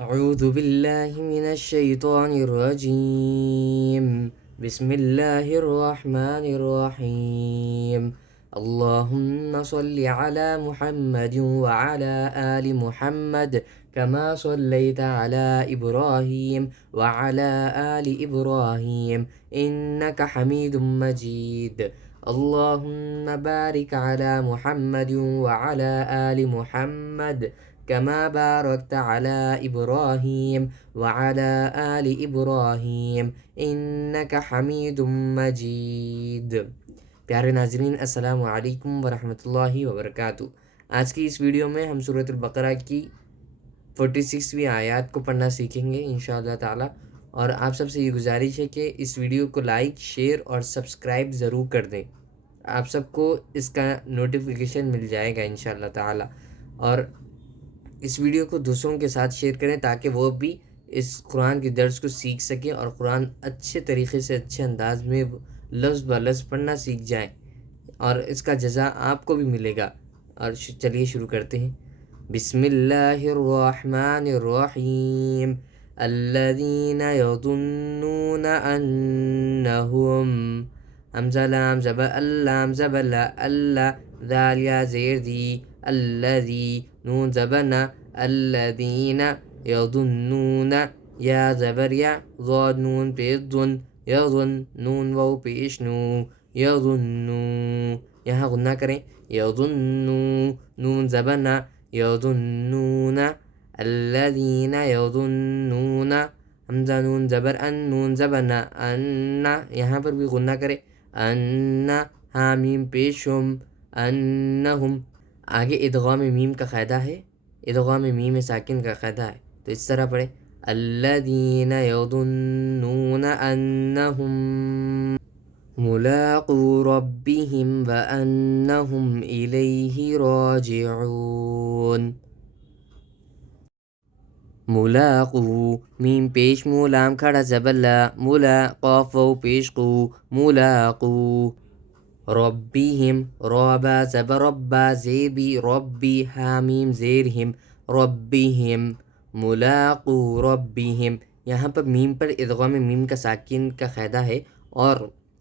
أعوذ بالله من الشيطان الرجيم. بسم الله الرحمن الرحيم. اللهم صل على محمد وعلى آل محمد كما صليت على إبراهيم وعلى آل إبراهيم إنك حميد مجيد. اللهم بارك على محمد وعلى آل محمد كما باركت على إبراهيم وعلى آل إبراهيم إنك حميد مجيد. پیارے ناظرین، السلام علیکم ورحمۃ اللہ وبرکاتہ۔ آج کی اس ویڈیو میں ہم سورۃ البقرہ کی 46ویں آیات کو پڑھنا سیکھیں گے انشاءاللہ تعالی، اور آپ سب سے یہ گزارش ہے کہ اس ویڈیو کو لائک، شیئر اور سبسکرائب ضرور کر دیں۔ آپ سب کو اس کا نوٹیفیکیشن مل جائے گا انشاءاللہ تعالی، اور اس ویڈیو کو دوسروں کے ساتھ شیئر کریں تاکہ وہ بھی اس قرآن کے درس کو سیکھ سکیں اور قرآن اچھے طریقے سے، اچھے انداز میں لفظ بہ لفظ پڑھنا سیکھ جائیں، اور اس کا جزا آپ کو بھی ملے گا۔ اور چلیے شروع کرتے ہیں۔ بسم اللہ الرحمن الرحیم۔ الذین یظنون انہم، حمزہ لام زبر اللام زبر لا اللہ، ذال یا زیر دی، الذی نون زبر نا، الذین یظنون، یا زبر یا، ضاد نون پیش ظن، یظن نون واو پیش نو، یظنو، یہاں غنہ کریں، یظنو، نون زبر نا، یظنون، الذین یظنون، حمزہ نون زبر ان، نون زبر نا، ان، یہاں پر بھی غنہ کریں، ان، حامیم پیشم، انہم۔ آگے ادغام میم کا قاعدہ ہے، ادغام میم ساکن کا قاعدہ ہے، تو اس طرح پڑھیں، الذین یظنون انہم ملاقو ربہم وانہم الیہ راجعون۔ ملاقو، میم پیش مو، لام کھڑا زبر لا، ملا، قاف واو پیش قو، ملاقو، ربہم، رابا زبر ربا، زیر بھی، ربی، حامیم زیر ہم، ربہم، ملاقو ربہم۔ یہاں پر میم پر ادغام میم کا ساکن کا قاعدہ ہے اور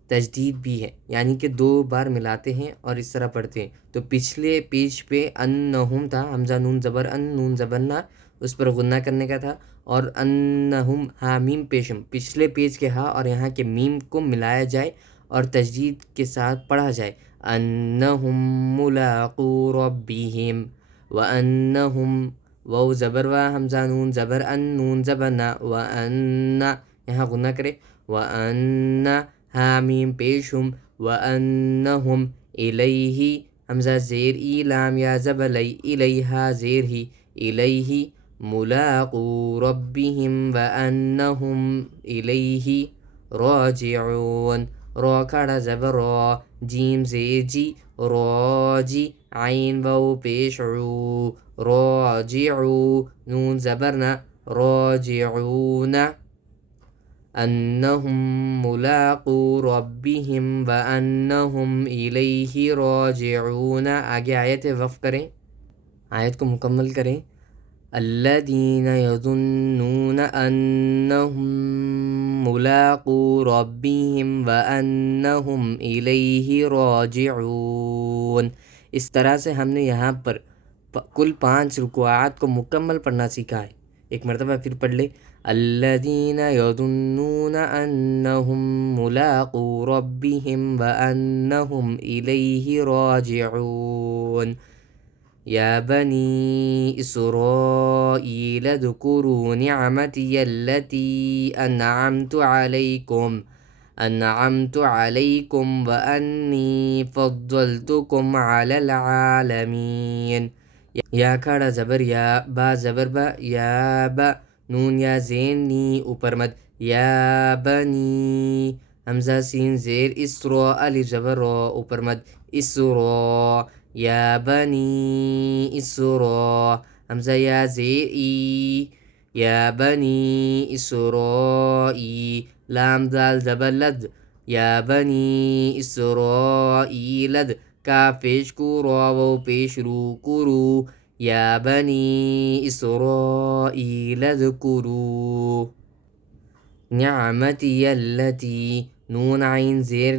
تجدید بھی ہے، یعنی کہ دو بار ملاتے ہیں اور اس طرح پڑھتے ہیں۔ تو پچھلے پیج پہ انہم تھا، حمزہ نون زبر ان، نون زبر نا، اس پر غنہ کرنے کا تھا، اور انہم حامیم پیشم، پچھلے پیج کے ہا اور یہاں کے میم کو ملایا جائے اور تجدید کے ساتھ پڑھا جائے، انہم ملاقو ربہم، وانہم، واو زبر وا، حمزہ نون زبر ان، نون زبر نا، وان، یہاں غنہ کرے، وان، حامیم پیشم، وانہم الیہ، حمزہ زیر ای، لام یا زبر لی، الیہا زیر ہی، الیہ، ملاقو ربہم وانہم الیہ راجعون۔ را کھڑا زبر را، جیم زیر جی، راجی، عین واو پیش عو، راجعو، نون زبر نا، راجعون، انہم ملاقو ربہم وانہم الیہ راجعون۔ آگے آیت وقف کریں، آیت کو مکمل کریں۔ الذین یظنون انہم ملاقو ربہم وانہم الیہ راجعون۔ اس طرح سے ہم نے یہاں پر کل 5 رکوعات کو مکمل پڑھنا سیکھا ہے۔ ایک مرتبہ پھر پڑھ لے، الذین یظنون انہم ملاقو ربہم وانہم الیہ راجعون۔ یا بنی اسرائیل اذکروا نعمتی التی انعمت علیکم وانی فضلتکم علی العالمین۔ یا کھڑا زبر یا، با زبر با، یا با، نون یا زین نی، اوپر مد، یا بنی، حمزہ سین زیر اسرا، الف زبر را، اوپر مد، اسرا، یا بنی اسرا، حمزہ یا زیر ای، یا بنی اسرائی، لام دال زبر لد، یا بنی اسرائیل، کا پیش کو، را و پیش رو، کرو، يا بني إسرائيل اذكروا نعمتي التي نون عين زير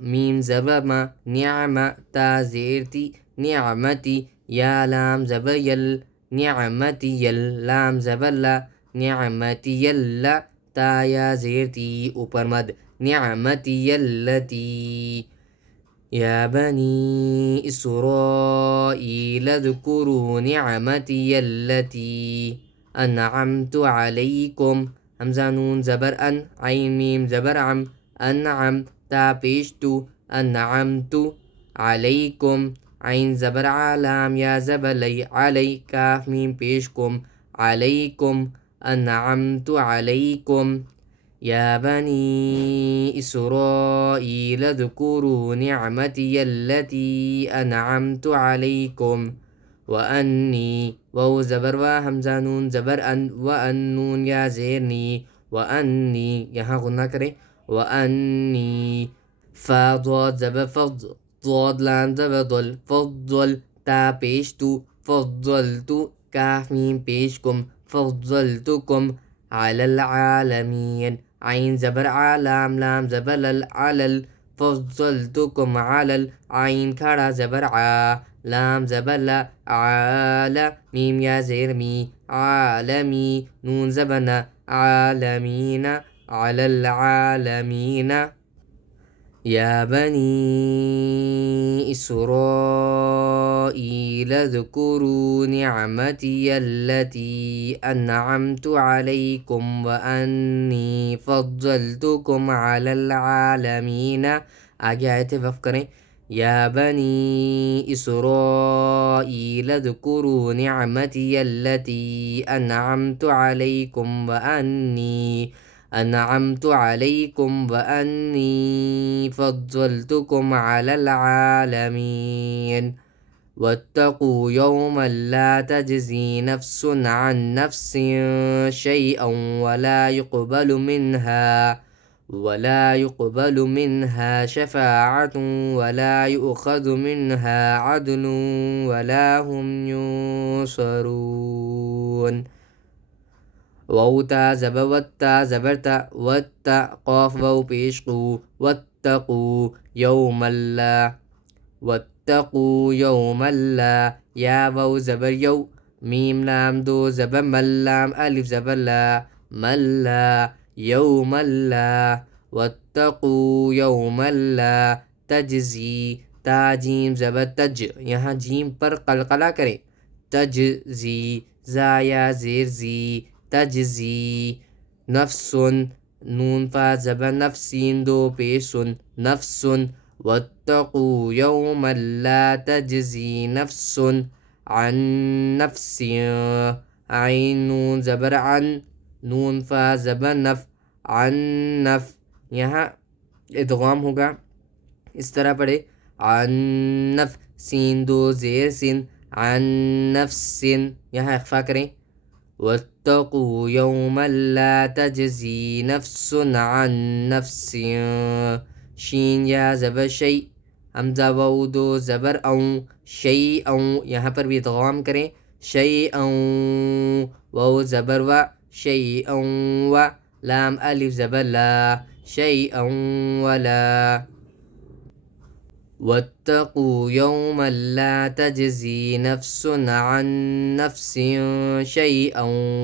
ميم زبما نعمة تا زيرتي نعمتي يا لام زبيل نعمتي لام زبلا نعمتي اللا تا يا زيرتي اوپر مد نعمتي التي يا بني إسرائيل اذكروا نعمتي التي أنعمت عليكم همزة نون زبر أن عين ميم زبر عم أنعم تا پیشتو أنعمت عليكم عين زبر علام يا زبلي علي كاف ميم پیشكم عليكم أنعمت عليكم يا بني إسرائيل اذكروا نعمتي التي أنعمت عليكم وأني واو زبر و همزہ نون زبر ان وأن نون یا زیرنی وأني یہاں غنہ کریں وأني فا ضاد زبر فض ضاد لام زبر ضل فضل تا پیشتو فضلتو کاف میم پیشکم فضلتكم على العالمين عين زبر لام لام زبر على فضلتكم على عين کھڑا زبر لام زبر عال ميم يا زير مي عالمي نون زبنا عالمين على العالمين يا بني إسرائيل اذكروا نعمتي التي أنعمت عليكم وأني فضلتكم على العالمين آگے آیت وقف کریں يا بني إسرائيل اذكروا نعمتي التي أنعمت عليكم وأني أنعمت عليكم وأني فضلتكم على العالمين واتقوا يوما لا تجزي نفس عن نفس شيئا ولا يقبل منها شفاعة ولا يؤخذ منها عدل ولا هم ينصرون ووتا زبر وتا زبرتا وتا قاف وو پیشقو واتقوا يوما لا يا وو زبر يو ميم لام دو زبر ملام ألف زبر لا ملا يوما لا واتقوا يوما لا تجزی تا جیم زبر تج یہاں جیم پر قلقلہ کریں تجزی زایا زیر زی تجزی نفس نون فا زبر نفسین دو پیسن نفس واتقوا يوما لا تجزي نفس عن نفس عين نون زبر عن نون فا زبر نف عن نف یہاں ادغام ہوگا اس طرح پڑھے عن نف سین دو زیر سین عن نفس یہاں اخفا کریں واتقوا يوما لا تجزي نفس عن نفس شین یا زبر شیء حمزہ واو دو زبر اون شیء یہاں پر بھی ادغام کریں شیء واو زبر و شیء و لام الف زبر لا شیء ولا واتقوا يوما لا تجزي نفس عن نفس شيئا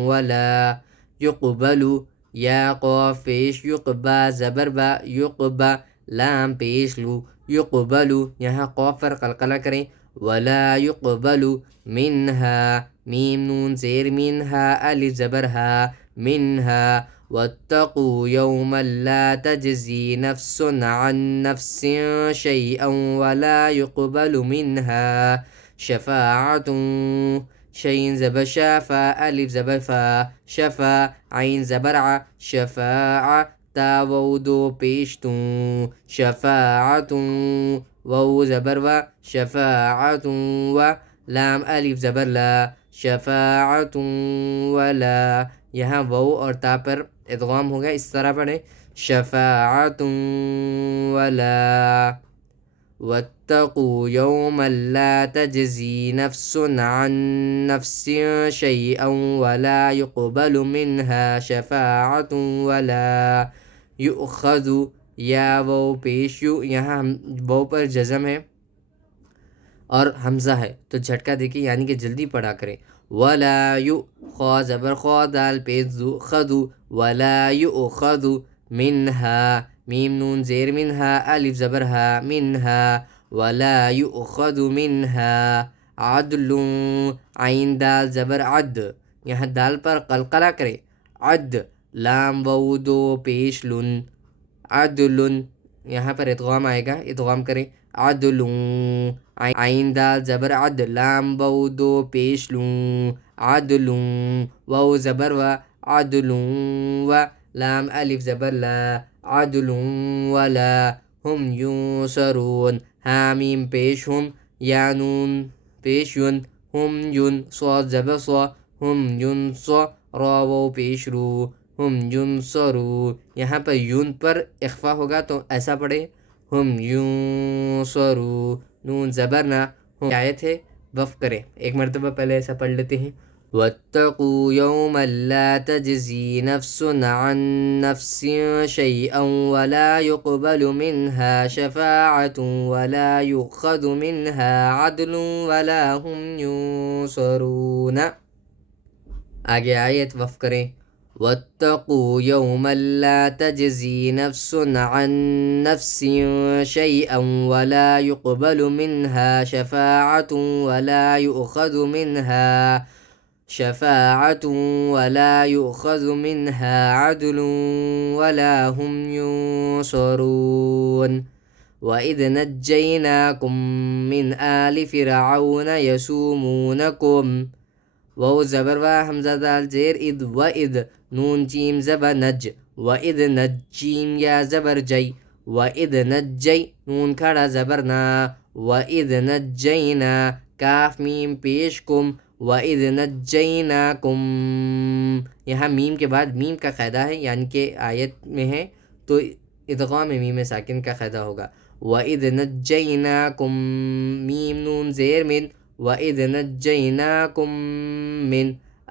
ولا يقبل یا قاف پیش یقبا زبر با یقبا لام پیش لو یقبلو یہاں قاف پر قلقلہ کریں ولا يقبل منها میم نون زیر منها الف زبرها منها واتقوا يوما لا تجزي نفس عن نفس شيئا ولا يقبل منها شفاعة شين زبر شافا ألف زبر فا شفا عين زبر شفاعة تا وو دو پیشتو شفاعة وو زبر و شفاعة و لام ألف زبر لا شفاعة ولا یہاں وو اور تا پر ادغام ہوگا اس طرح پڑھیں شفاعة ولا واتقوا يوما لا تجزي نفس عن نفس شيئا ولا يقبل منها شفاعة ولا يؤخذ یا وہ پیش یو، یہاں وہ پر جزم ہے اور حمزہ ہے تو جھٹکا دیکھیں یعنی کہ جلدی پڑھا کریں. ولا یو خوا زبر خوا دال پیش ذو خذو ولا یؤخذ منها میم نون زیر منها الف زبر ہا منها ولا یؤخذ منها عدل عین دال زبر عد، یہاں دال پر قلقلہ کرے عد، لام و دو پیش لن عدل، یہاں پر ادغام آئے گا، ادغام کریں عدل، عین دال زبر عد، لام و دو پیش لوں عدل، و زبر و عدل و لام الف زبر لا عدل ولا ہم یونصرون، حامیم پیش ہم یا نون پیش یون ہم یون صاد زبر صا ہم ینصا را و پیش رو ہم ینصرو، یہاں پر یون پر اخفا ہوگا تو ایسا پڑھے ہم ینصرو، نون زبر نہ آیت ہے وقف کریں. ایک مرتبہ پہلے ایسا پڑھ لیتے ہیں. واتقوا يوما لا تجزي نفس عن نفس شيئا ولا يقبل منها شفاعة ولا يؤخذ منها عدل ولا هم ينصرون. آگے آیت وقف کریں. واتقوا يوما لا تجزي نفس عن نفس شيئا ولا يقبل منها شفاعة ولا يؤخذ منها عدل ولا هم ينصرون. وإذ نجيناكم من آل فرعون يسومونكم، وہ زبر و حمزہ دال زیر اد و اد نون جیم زبر نج و اد نجیم یا زبر جی و اد نجی نون کھڑا زبر نا و اد نجینا کاف میم پیش کم و اد نجیناکم، یہاں میم کے بعد میم کا قاعدہ ہے یعنی کہ آیت میں ہے تو ادغام میم ساکن کا قاعدہ ہوگا. وَإِذْ نَجَّيْنَاكُم میم نون زیر من وَإِذْ نَجَّيْنَاكُم من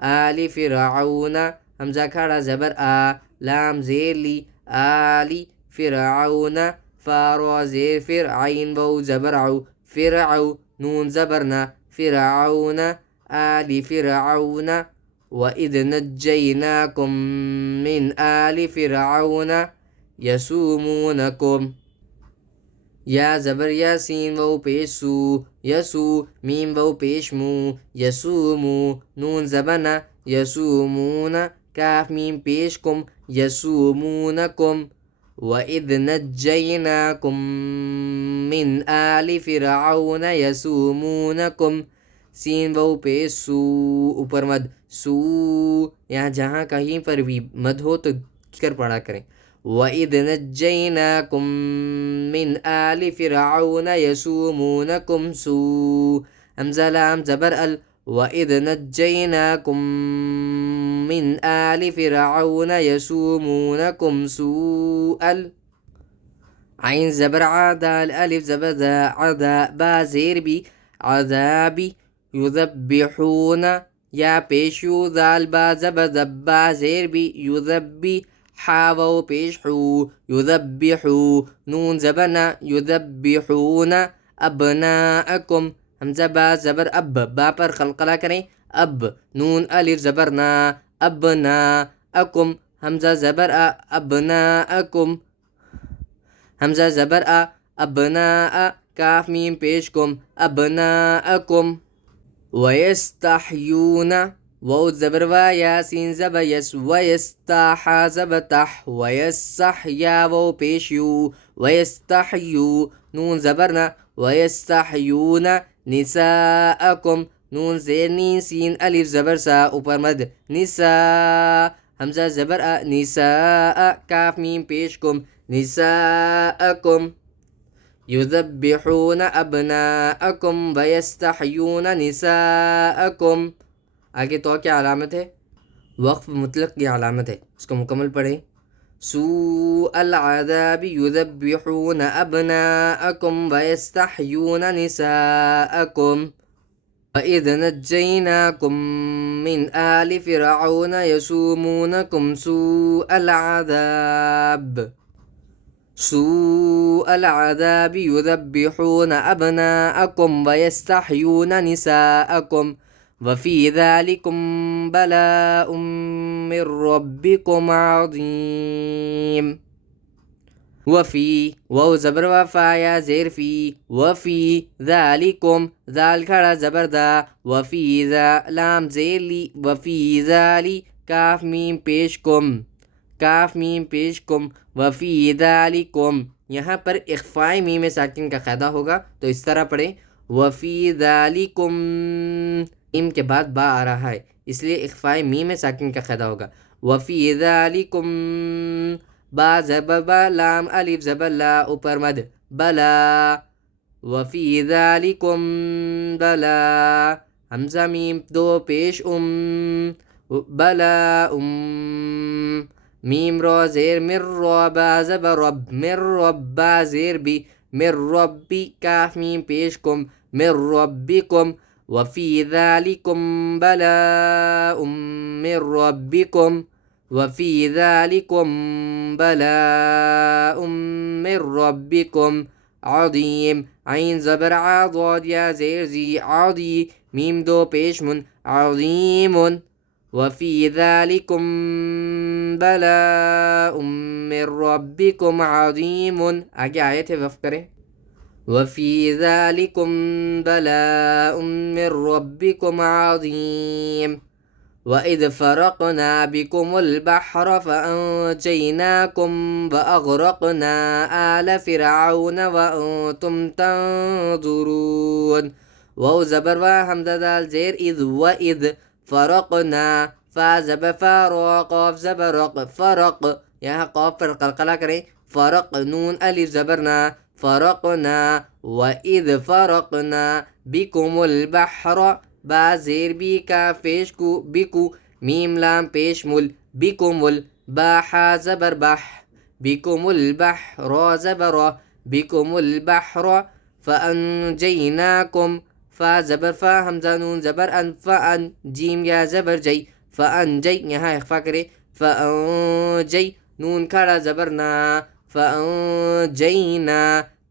آل فرعون حمزہ کھڑا زبر آ لام زیر لی آلی فرعون فارو زیر فر عین و زبر عو فرعو نون زبرنا فرعون آل فرعون. وَإِذْ نَجَّيْنَاكُم من آل فرعون يسومونكم، یا زبر یا سین و پیش سو یسو میم و پیش مو یسومو نون زبنا یسومون کاف میم پیش کم یسومونکم. وَإِذْ نَجَّيْنَاكُم مِّنْ آلِ فِرْعَوْنَ يَسُومُونَكُمْ سین و پیش سو اوپر مد سو، یہاں جہاں کہیں پر بھی مد ہو تو کر پڑھا کریں. وَإِذْ نَجَّيْنَاكُم مِّنْ آلِ فِرْعَوْنَ يَسُومُونَكُمْ سُوءَ حمزہ لام زبر ال وَإِذْ نَجَّيْنَاكُم مِّنْ آلِ فِرْعَوْنَ يَسُومُونَكُمْ سُوءَ عین زبر عادال الف زبر ذا عدا با زیر بی عذابی یذبحون یا پیشو ذال با زبر ذبا زیر بی یذبی حاو پیش حو یذبحو نون زبرنا یذبحون ابناءکم حمزہ با زبر اب با پر قلقلہ کریں اب نون الف زبرنا ابناءکم حمزہ زبر ابناءکم حمزہ زبر ابناء کاف میم پیش کم ابناءکم. وَيَسْتَحْيُونَ واو زبر و یاسین زبر یس وَيَسْتَحَا زبر تح وَيَسْتَحْيَا واو پیش یو وَيَسْتَحْيُو نون زبرنا وَيَسْتَحْيُونَ نِسَاءَكُمْ نون زیر نین سین الف زبر سا اوپر مد نساء حمزہ زبر نساء کاف میم پیش کم نساءکم. یذبحون ابناءکم ویستحیون نساءکم. آگے تو کیا علامت ہے؟ وقف مطلق کی علامت ہے، اس کو مکمل پڑھیں. سوء العذاب يذبحون أبناءكم ويستحيون نساءكم وإذ نجيناكم من آل فرعون يسومونكم سوء العذاب يذبحون أبناءكم ويستحيون نساءكم وفي ذلكم بلاء من ربكم عظيم. وفي واو زبر وفا یا زیر فی وفی ذالکم ذال کھڑا زبر دا وفی ذا لام زیر لی وفی ذالی کاف میم پیش کم وفی ذالکم. یہاں پر اخفاء میم ساکن کا قاعدہ ہوگا تو اس طرح پڑھیں وفی ذالکم. میم کے بعد با آ رہا ہے اس لیے اخفاء میم ساکن کا قاعدہ ہوگا وفی ذالکم. با زبر با لام الف زبر لا اوپر مد بلا وفی ذالکم بلا حمزہ میم دو پیش بلا میم رو زیر مر رو با زبر رب مر رب با زیر بی مر ربی کاف میم پیش کم مر ربکم وفی ذالکم بلاء من ربکم وفی ذالکم بلاء من ربکم عظیم. عین زبر عا ضاد یا زیر زی عظی میم دو پیش من عظیم وفی ذالکم بلاء من ربکم عظیم. آگے آیت ہے وقف کریں وفی ذالکم بلاء من ربکم عظیم. وَإِذْ فَرَقْنَا بِكُمُ الْبَحْرَ فَأَنْجَيْنَاكُمْ وَأَغْرَقْنَا آلَ فِرْعَوْنَ وَأَنْتُمْ تَنْظُرُونَ. واو زبر وا حمزہ دال زیر اذ وَإِذْ فَرَقْنَا فا زبر فا رو قاف زبر رق فرق. یہاں قاف پر قلقلہ کریں فرق نون الف زبرنا فرقنا. وَإِذْ فَرَقْنَا بِكُمُ الْبَحْرَ با زیر بی کا پیش کو بکو میم لام پیش مل بکمل با حا زبر بح بکم البحر زبر بکم البحر فانجیناکم فا زبر فا حمزہ نون زبر ان فان جیم یا زبر جی فانجی. یہاں اخفا کرے فانجی نون کھڑا زبر نا فانجینا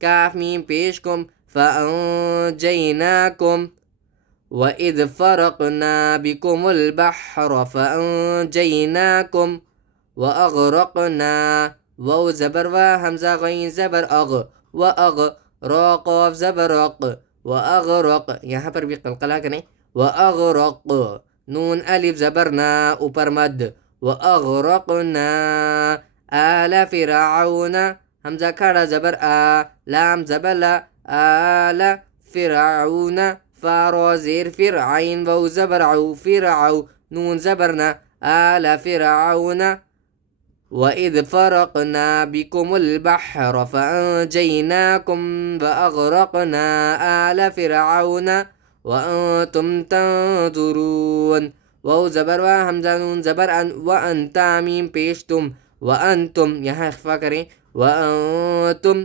کاف میم پیش کم فانجیناکم. وَإِذْ فَرَقْنَا بِكُمُ الْبَحْرَ فَأَنْجَيْنَاكُمْ وَأَغْرَقْنَا واو زبر و حمزہ غین زبر اغ وَأَغْ را قاف زبر رق وَأَغْرَق. یہاں پر بھی قلقلہ کریں وَأَغْرَق نون الف زبرنا اوپر مد وَأَغْرَقْنَا آلَ فِرْعَوْنَ حمزہ کھڑا زبر آ لام زبر لا آل فرعون فارو زیر فر عین واو زبر عو فرعو نون زبرنا آل فرعون. وَإِذْ فَرَقْنَا بِكُمُ الْبَحْرَ فَأَنْجَيْنَاكُمْ وَأَغْرَقْنَا آلَ فِرْعَوْنَ وَأَنْتُمْ تَنْظُرُونَ. واو زبر و حمزہ نون زبر ان وَأَنْتَ میم پیش تم وَأَنْتُم. یہاں اخفا کریں وَأَنْتُم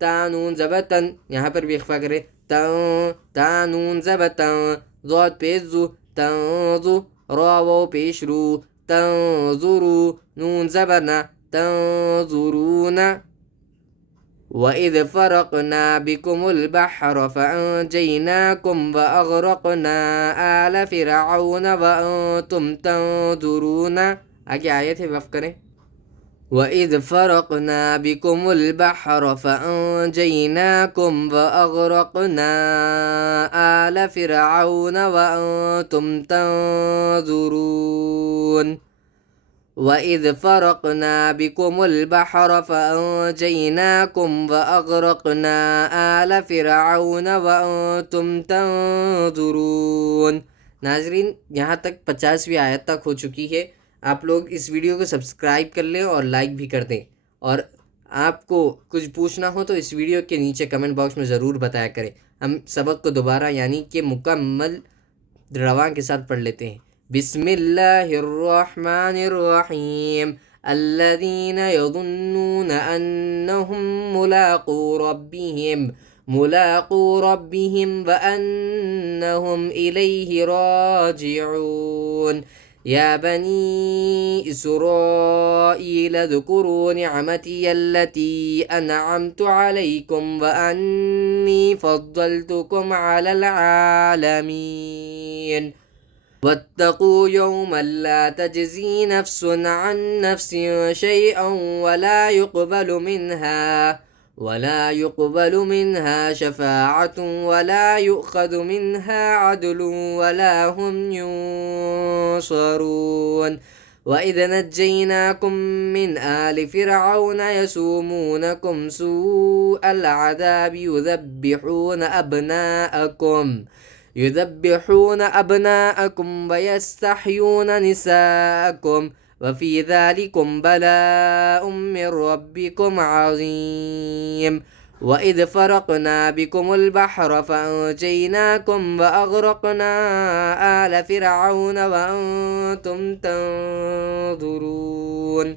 تا نون زبر تن. یہاں پر بھی اخفا کریں تا نون زبر تن ضاد پیش زو تنظو را واو پیش رو تنظرو نون زبرنا تنظرون. وَإِذْ فَرَقْنَا بِكُمُ الْبَحْرَ فَأَنْجَيْنَاكُمْ وَأَغْرَقْنَا آلَ فِرْعَوْنَ وَأَنْتُمْ تَنْظُرُونَ. آگے آیت ہے وقف کریں وَإِذْ فَرَقْنَا بِكُمُ الْبَحْرَ فَأَنْجَيْنَاكُمْ وَأَغْرَقْنَا آلَ فِرْعَوْنَ وَأَنْتُمْ تَنْظُرُونَ. وَإِذْ فَرَقْنَا بِكُمُ الْبَحْرَ فَأَنْجَيْنَاكُمْ وَأَغْرَقْنَا آلَ فِرْعَوْنَ وَأَنْتُمْ تَنْظُرُونَ. ناظرین یہاں تک 50ویں آیت تک ہو چکی ہے. آپ لوگ اس ویڈیو کو سبسکرائب کر لیں اور لائک بھی کر دیں. اور آپ کو کچھ پوچھنا ہو تو اس ویڈیو کے نیچے کمنٹ باکس میں ضرور بتایا کریں. ہم سبق کو دوبارہ یعنی کہ مکمل رواں کے ساتھ پڑھ لیتے ہیں. بسم اللہ الرحمن الرحیم الذين يظنون أنهم ملاقو ربهم وأنهم إليه راجعون يا بني إسرائيل اذكروا نعمتي التي أنعمت عليكم وأني فضلتكم على العالمين واتقوا يوما لا تجزي نفس عن نفس شيئا ولا يقبل منها شفاعة ولا يؤخذ منها عدل ولا هم ينصرون وإذ نجيناكم من آل فرعون يسومونكم سوء العذاب يذبحون أبناءكم ويستحيون نساءكم وفي ذلكم بلاء من ربكم عظيم وإذ فرقنا بكم البحر فأنجيناكم وأغرقنا آل فرعون وأنتم تنظرون।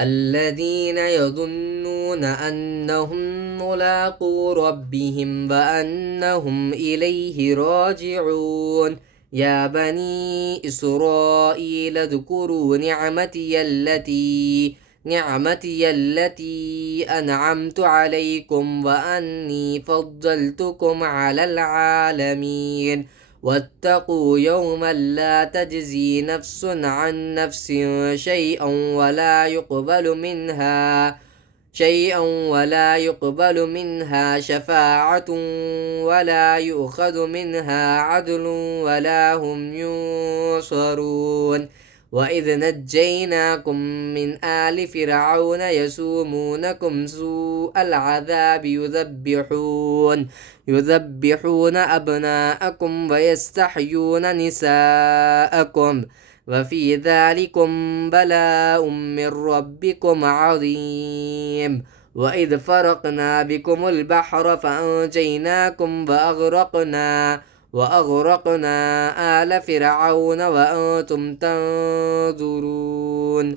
الذين يظنون أنهم ملاقو ربهم وأنهم إليه راجعون يا بني إسرائيل اذكروا نعمتي التي أنعمت عليكم وأني فضلتكم على العالمين واتقوا يوما لا تجزي نفس عن نفس شيئا ولا يقبل منها شفاعة ولا يؤخذ منها عدل ولا هم ينصرون وإذ نجيناكم من آل فرعون يسومونكم سوء العذاب يذبحون أبناءكم ويستحيون نساءكم وفي ذلكم بلاء من ربكم عظيم وإذ فرقنا بكم البحر فأنجيناكم وأغرقنا آل فرعون وأنتم تنظرون।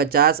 50